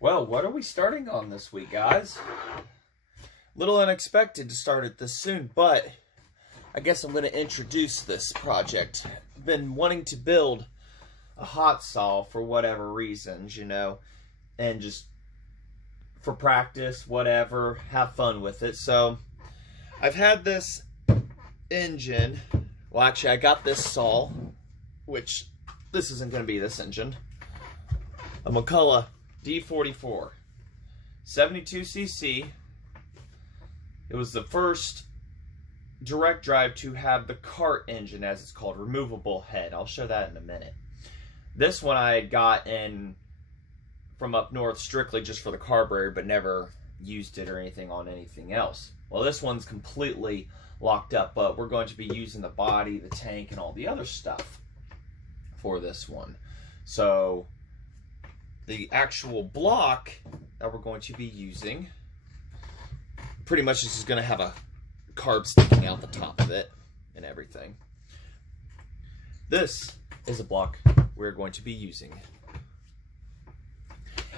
Well, what are we starting on this week, guys? Little unexpected to start it this soon, but I guess I'm going to introduce this project. I've been wanting to build a hot saw for whatever reasons, you know, and just for practice, whatever, have fun with it. So I've had this engine. Well, actually, I got this saw, which this isn't going to be this engine. A McCulloch D44, 72cc. It was the first direct drive to have the cart engine, as it's called, removable head. I'll show that in a minute. This one I had got in from up north strictly just for the carburetor, but never used it or anything on anything else. Well, this one's completely locked up, but we're going to be using the body, the tank, and all the other stuff for this one. So the actual block that we're going to be using, pretty much this is going to have a carb sticking out the top of it and everything. This is a block we're going to be using,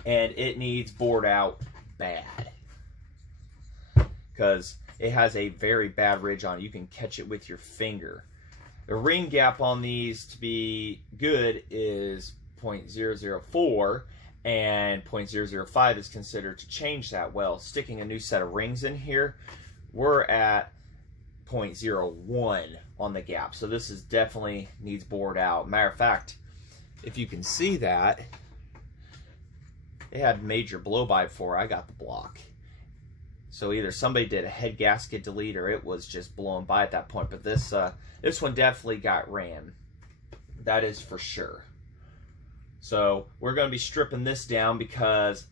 and it needs bored out bad because it has a very bad ridge on it. You can catch it with your finger. The ring gap on these to be good is 0.004, and 0.005 is considered to change that. Well, sticking a new set of rings in here, we're at 0.01 on the gap, so this is definitely needs bored out. Matter of fact, if you can see that, it had major blow by before I got the block. So either somebody did a head gasket delete or it was just blowing by at that point. But this one definitely got ran. That is for sure. So we're going to be stripping this down because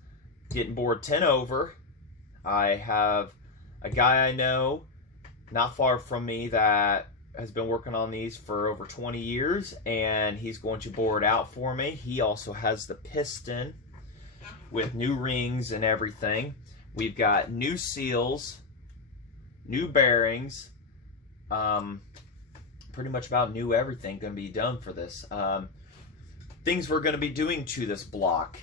getting bored 10 over. I have a guy I know not far from me that has been working on these for over 20 years, and he's going to bore it out for me. He also has the piston with new rings and everything. We've got new seals, new bearings, pretty much about new everything going to be done for this. Things we're going to be doing to this block.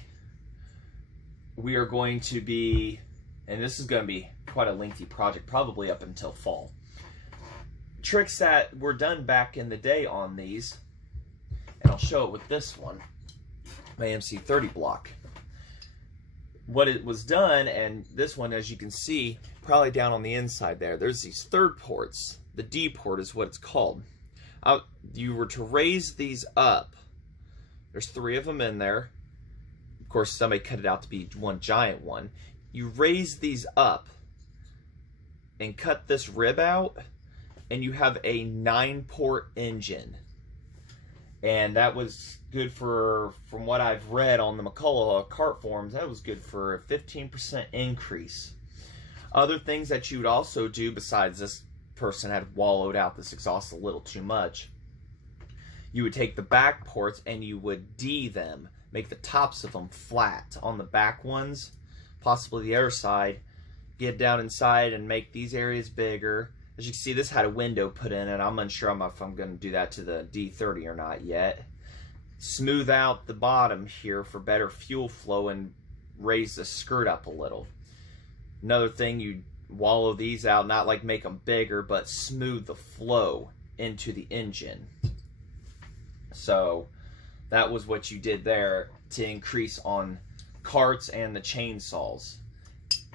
We are going to be, and this is going to be quite a lengthy project, probably up until fall. Tricks that were done back in the day on these, and I'll show it with this one, my MC30 block. What it was done, and this one, as you can see, probably down on the inside there, there's these third ports. The D port is what it's called. You were to raise these up. There's 3 of them in there. Of course, somebody cut it out to be one giant one. You raise these up and cut this rib out, and you have a 9-port engine. And that was good for, from what I've read on the McCulloch cart forums, that was good for a 15% increase. Other things that you would also do, besides this person had wallowed out this exhaust a little too much, you would take the back ports and you would D them, make the tops of them flat on the back ones, possibly the other side, get down inside and make these areas bigger. As you can see, this had a window put in it. I'm unsure if I'm going to do that to the D30 or not yet. Smooth out the bottom here for better fuel flow and raise the skirt up a little. Another thing, you wallow these out, not like make them bigger, but smooth the flow into the engine. So that was what you did there to increase on carts and the chainsaws.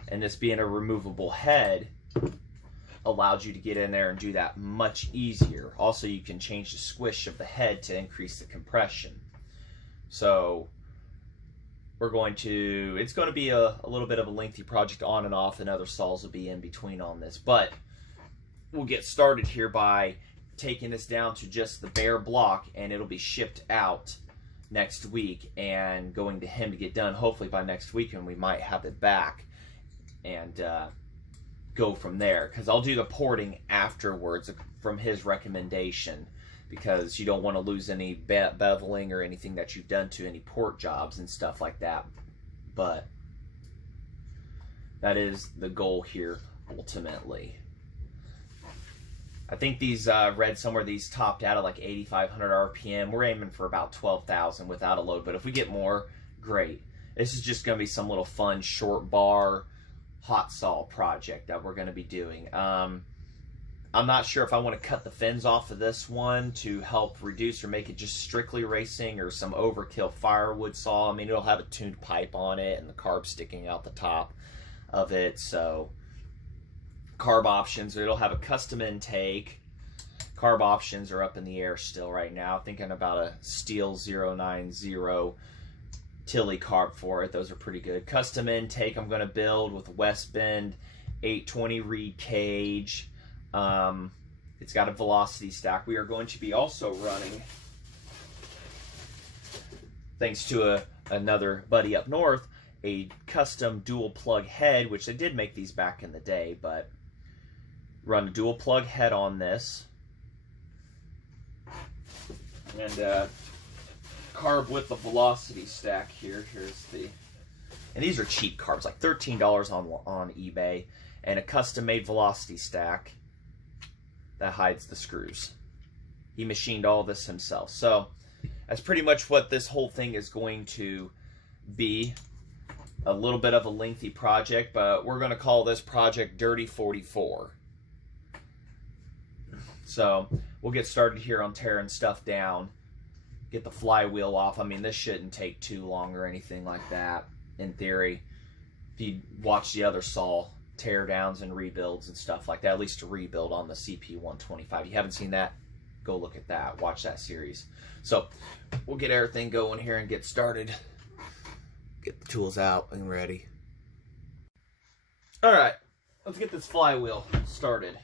And this being a removable head allowed you to get in there and do that much easier. Also, you can change the squish of the head to increase the compression. So we're going to, it's going to be a little bit of a lengthy project on and off, and other saws will be in between on this. But we'll get started here by taking this down to just the bare block, and it'll be shipped out next week and going to him to get done. Hopefully by next weekend we might have it back and go from there, because I'll do the porting afterwards from his recommendation, because you don't want to lose any beveling or anything that you've done to any port jobs and stuff like that. But that is the goal here ultimately. I think these read somewhere these topped out at like 8,500 RPM. We're aiming for about 12,000 without a load, but if we get more, great. This is just going to be some little fun short bar hot saw project that we're going to be doing. I'm not sure if I want to cut the fins off of this one to help reduce or make it just strictly racing, or some overkill firewood saw. I mean, it'll have a tuned pipe on it and the carb sticking out the top of it. So carb options, it'll have a custom intake. Carb options are up in the air still right now. Thinking about a steel 090 Tilly carb for it. Those are pretty good. Custom intake I'm going to build with a West Bend 820 reed cage. It's got a velocity stack. We are going to be also running, thanks to another buddy up north, a custom dual plug head, which they did make these back in the day, but run a dual plug head on this. And carb with the velocity stack here. Here's the, and these are cheap carbs, like $13 on eBay, and a custom made velocity stack that hides the screws. He machined all this himself. So that's pretty much what this whole thing is going to be. A little bit of a lengthy project, but we're going to call this project Dirty 44. So we'll get started here on tearing stuff down, get the flywheel off. I mean, this shouldn't take too long or anything like that, in theory. If you watch the other saw tear downs and rebuilds and stuff like that, at least a rebuild on the CP125. You haven't seen that? Go look at that. Watch that series. So we'll get everything going here and get started. Get the tools out and ready. All right, let's get this flywheel started.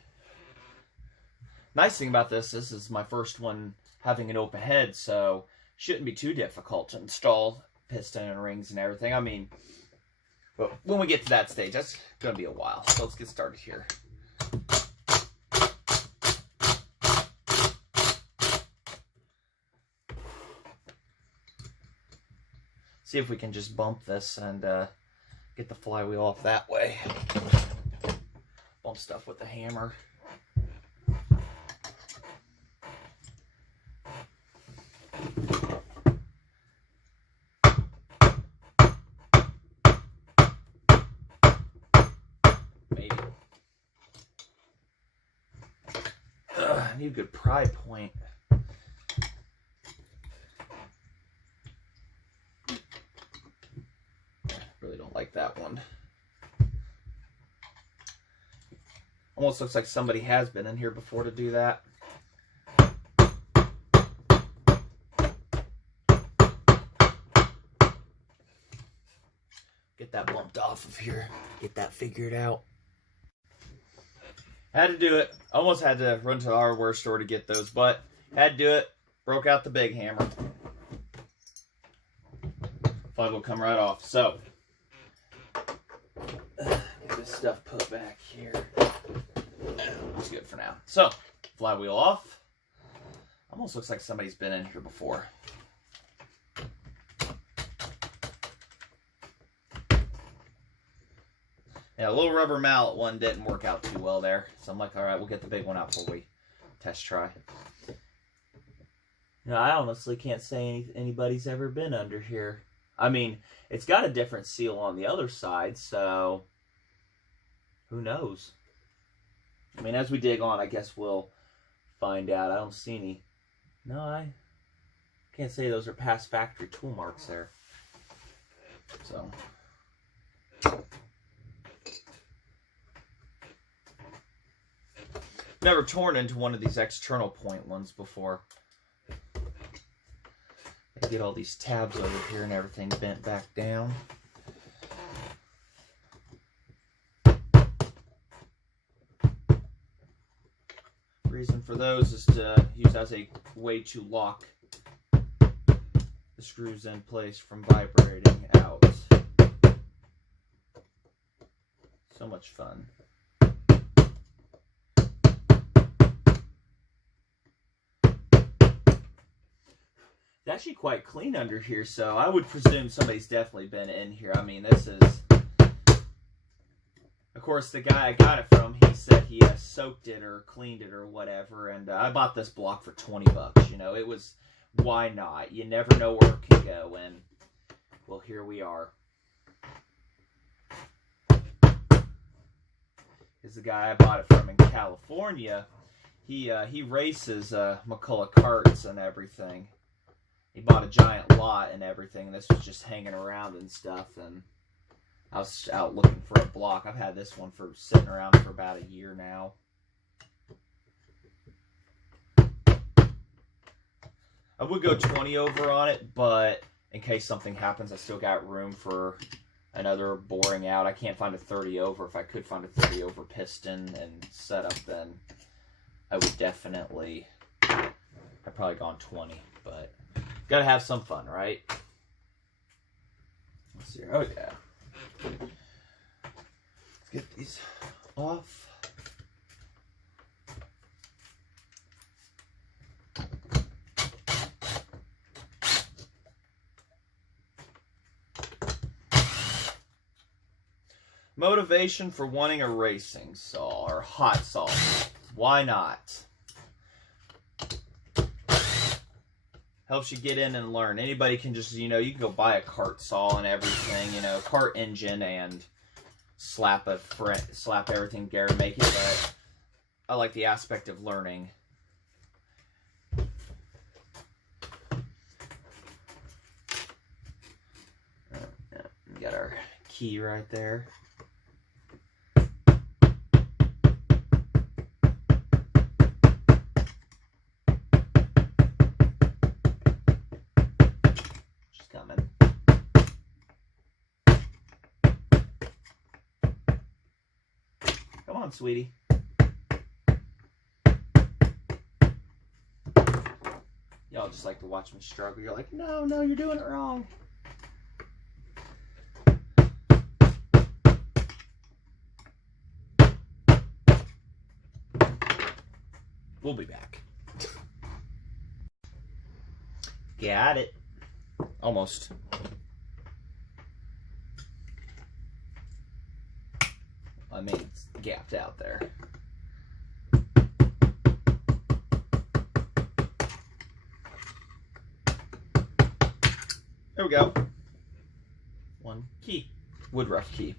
Nice thing about this is my first one having an open head, so shouldn't be too difficult to install piston and rings and everything. I mean, but when we get to that stage, that's going to be a while. So let's get started here. See if we can just bump this and get the flywheel off that way. Bump stuff with the hammer. Maybe. I need a good pry point. Really don't like that one. Almost looks like somebody has been in here before to do that. Get that bumped off of here. Get that figured out. Had to do it. Almost had to run to the hardware store to get those, but had to do it. Broke out the big hammer. Plug will come right off. So, get this stuff put back here. It's good for now. So, flywheel off. Almost looks like somebody's been in here before. Yeah, a little rubber mallet one didn't work out too well there. So I'm like, all right, we'll get the big one out before we test try. No, I honestly can't say anybody's ever been under here. I mean, it's got a different seal on the other side, so who knows? I mean, as we dig on, I guess we'll find out. I don't see any. No, I can't say those are past factory tool marks there. So. Never torn into one of these external point ones before. Gotta get all these tabs over here and everything bent back down. Reason for those is to use as a way to lock the screws in place from vibrating out. So much fun. It's actually quite clean under here, so I would presume somebody's definitely been in here. I mean, this is... Of course, the guy I got it from, he said he soaked it or cleaned it or whatever, and I bought this block for 20 bucks. You know, it was... Why not? You never know where it can go, and Well, here we are. Is the guy I bought it from in California. He races McCulloch carts and everything. He bought a giant lot and everything. This was just hanging around and stuff, and I was out looking for a block. I've had this one for sitting around for about a year now. I would go 20 over on it, but in case something happens, I still got room for another boring out. I can't find a 30 over. If I could find a 30 over piston and setup, then I would definitely, I'd probably gone 20, but gotta have some fun, right? Let's see. Oh yeah. Let's get these off. Motivation for wanting a racing saw or hot saw. Why not? Helps you get in and learn. Anybody can just, you know, you can go buy a cart saw and everything, you know, cart engine and slap everything together and make it, but I like the aspect of learning. We got our key right there. Come on, sweetie. Y'all just like to watch me struggle. You're like, no, no, you're doing it wrong. We'll be back. Got it. Almost. I mean, it's gapped out there. There we go. One key. Woodruff key.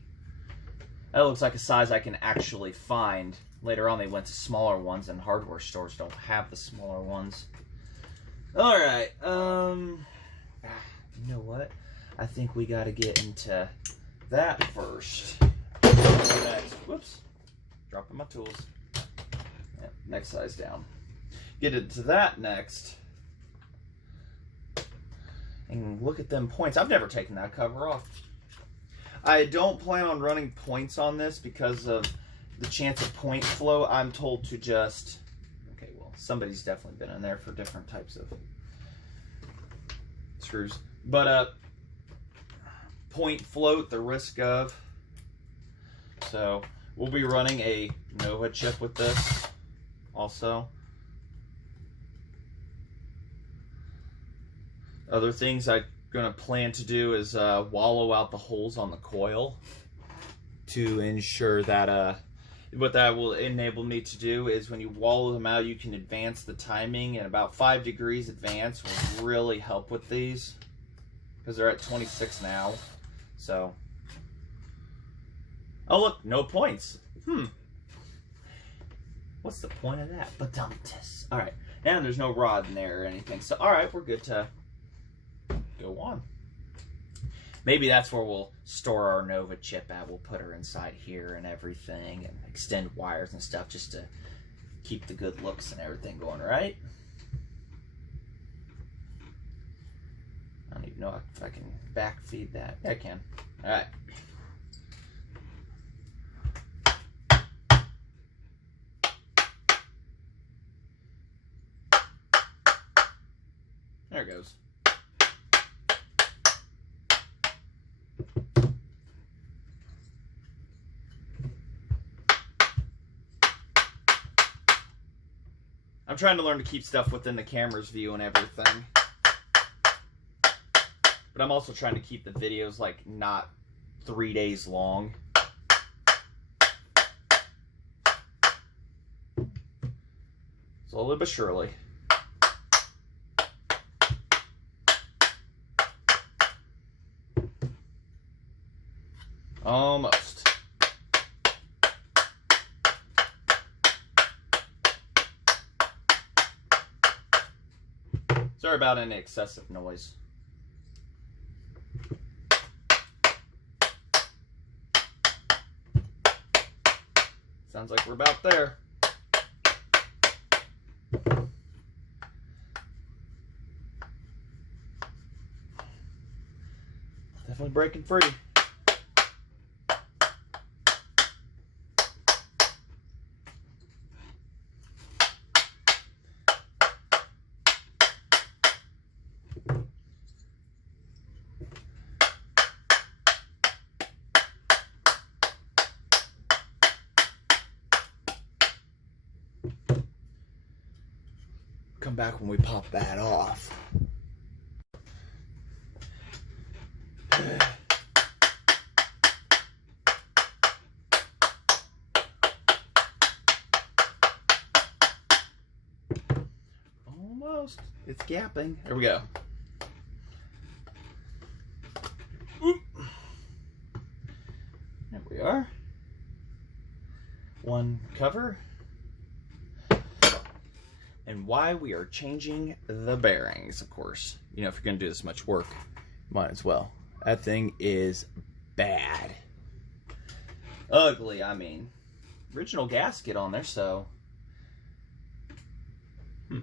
That looks like a size I can actually find. Later on they went to smaller ones, and hardware stores don't have the smaller ones. Alright, you know what? I think we gotta get into that first. Next. Whoops. Dropping my tools. Yep, next size down. Get into that next. And look at them points. I've never taken that cover off. I don't plan on running points on this because of the chance of point flow. I'm told to just... Okay, well, somebody's definitely been in there for different types of screws. But, point float, the risk of... So, we'll be running a Nova chip with this also. Other things I'm going to plan to do is wallow out the holes on the coil to ensure that what that will enable me to do is when you wallow them out, you can advance the timing, and about 5 degrees advance will really help with these because they're at 26 now. So, oh look, no points. What's the point of that? Ba-dum-tis. All right, and there's no rod in there or anything. So, all right, we're good to go on. Maybe that's where we'll store our Nova chip at. We'll put her inside here and everything and extend wires and stuff just to keep the good looks and everything going, right? I don't even know if I can backfeed that. Yeah, I can. All right. There it goes. I'm trying to learn to keep stuff within the camera's view and everything. But I'm also trying to keep the videos like not 3 days long. Slowly but surely. Almost. Sorry about any excessive noise. Sounds like we're about there. Definitely breaking free. Come back when we pop that off. Almost. It's gapping. There we go. Oop. There we are. One cover. And why we are changing the bearings, of course. You know, if you're going to do this much work, might as well. That thing is bad. Ugly, I mean. Original gasket on there, so... Well,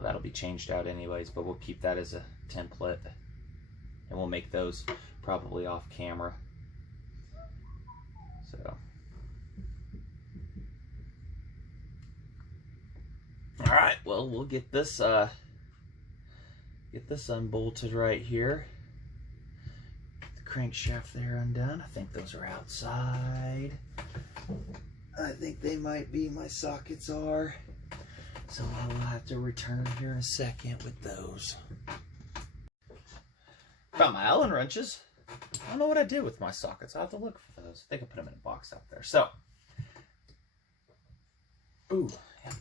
that'll be changed out anyways, but we'll keep that as a template. And we'll make those probably off camera. So... Alright, well, we'll get this unbolted right here. The crankshaft there undone. I think those are outside. I think they might be. My sockets are. So I will have to return here in a second with those. Got my Allen wrenches. I don't know what I did with my sockets. I'll have to look for those. I think I put them in a box out there. So, ooh, yeah.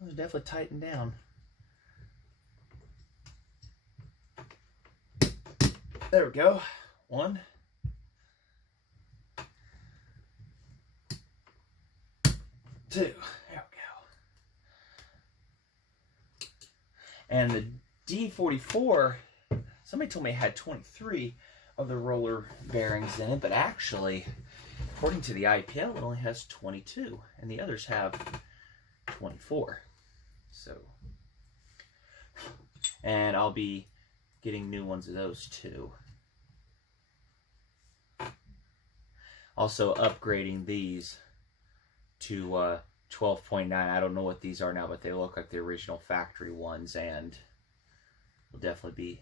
Those definitely tightened down. There we go. One. Two. There we go. And the D44, somebody told me it had 23 of the roller bearings in it, but actually, according to the IPL, it only has 22, and the others have 24. So, and I'll be getting new ones of those too. Also upgrading these to 12.9. I don't know what these are now, but they look like the original factory ones, and we'll definitely be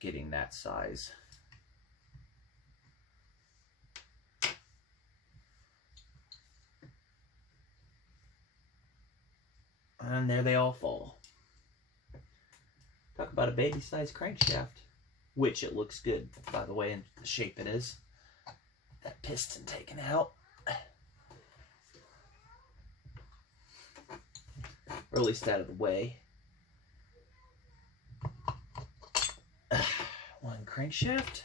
getting that size. And there they all fall. Talk about a baby-sized crankshaft, which it looks good, by the way, in the shape it is. That piston taken out. Or at least out of the way. One crankshaft.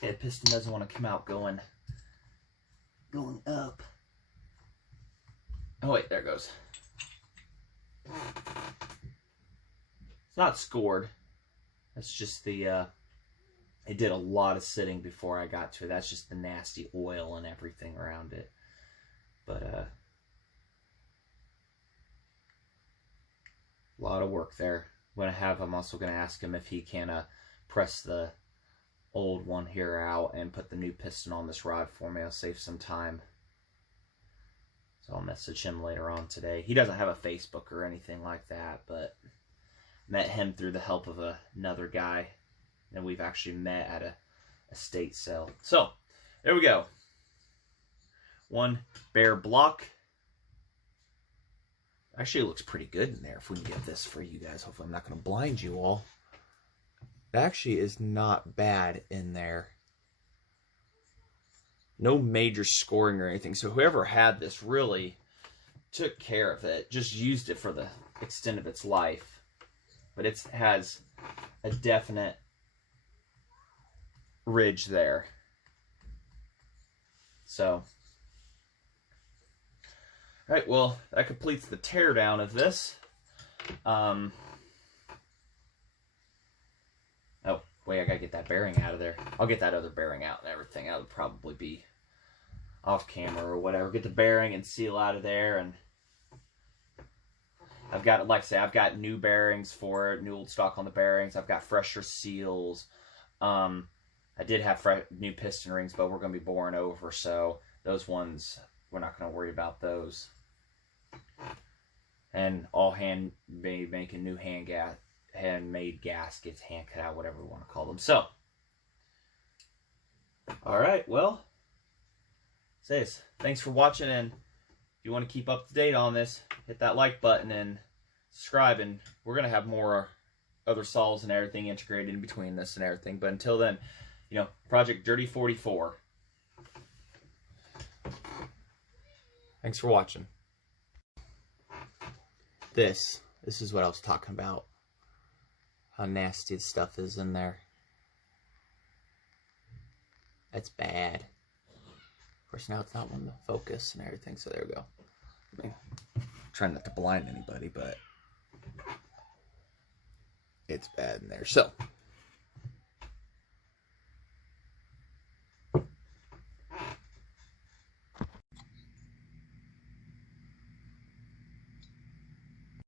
Yeah, the piston doesn't want to come out going up. Oh wait, there it goes. It's not scored. That's just the, it did a lot of sitting before I got to it. That's just the nasty oil and everything around it. But, a lot of work there. I'm also going to ask him if he can press the old one here out and put the new piston on this rod for me. I'll save some time. So I'll message him later on today. He doesn't have a Facebook or anything like that, but met him through the help of another guy. And we've actually met at a estate sale. So, there we go. One bare block. Actually, it looks pretty good in there if we can get this for you guys. Hopefully I'm not going to blind you all. It actually is not bad in there. No major scoring or anything. So whoever had this really took care of it. Just used it for the extent of its life. But it has a definite ridge there. So, all right, well, that completes the teardown of this. Oh, wait, I gotta get that bearing out of there. I'll get that other bearing out and everything. That would probably be off camera or whatever. Get the bearing and seal out of there, and I've got, like I say, I've got new bearings for it, new old stock on the bearings. I've got fresher seals. I did have new piston rings, but we're going to be boring over, so those ones, we're not going to worry about those. And all handmade, making new handmade gaskets, hand cut out, whatever we want to call them. So, all right, well, thanks for watching, and if you want to keep up to date on this, hit that like button and subscribe, and we're going to have more other saws and everything integrated in between this and everything. But until then, you know, Project D44. Thanks for watching. This is what I was talking about. How nasty the stuff is in there. That's bad. Of course, now it's not on the focus and everything, so there we go. I mean, I'm trying not to blind anybody, but it's bad in there. So,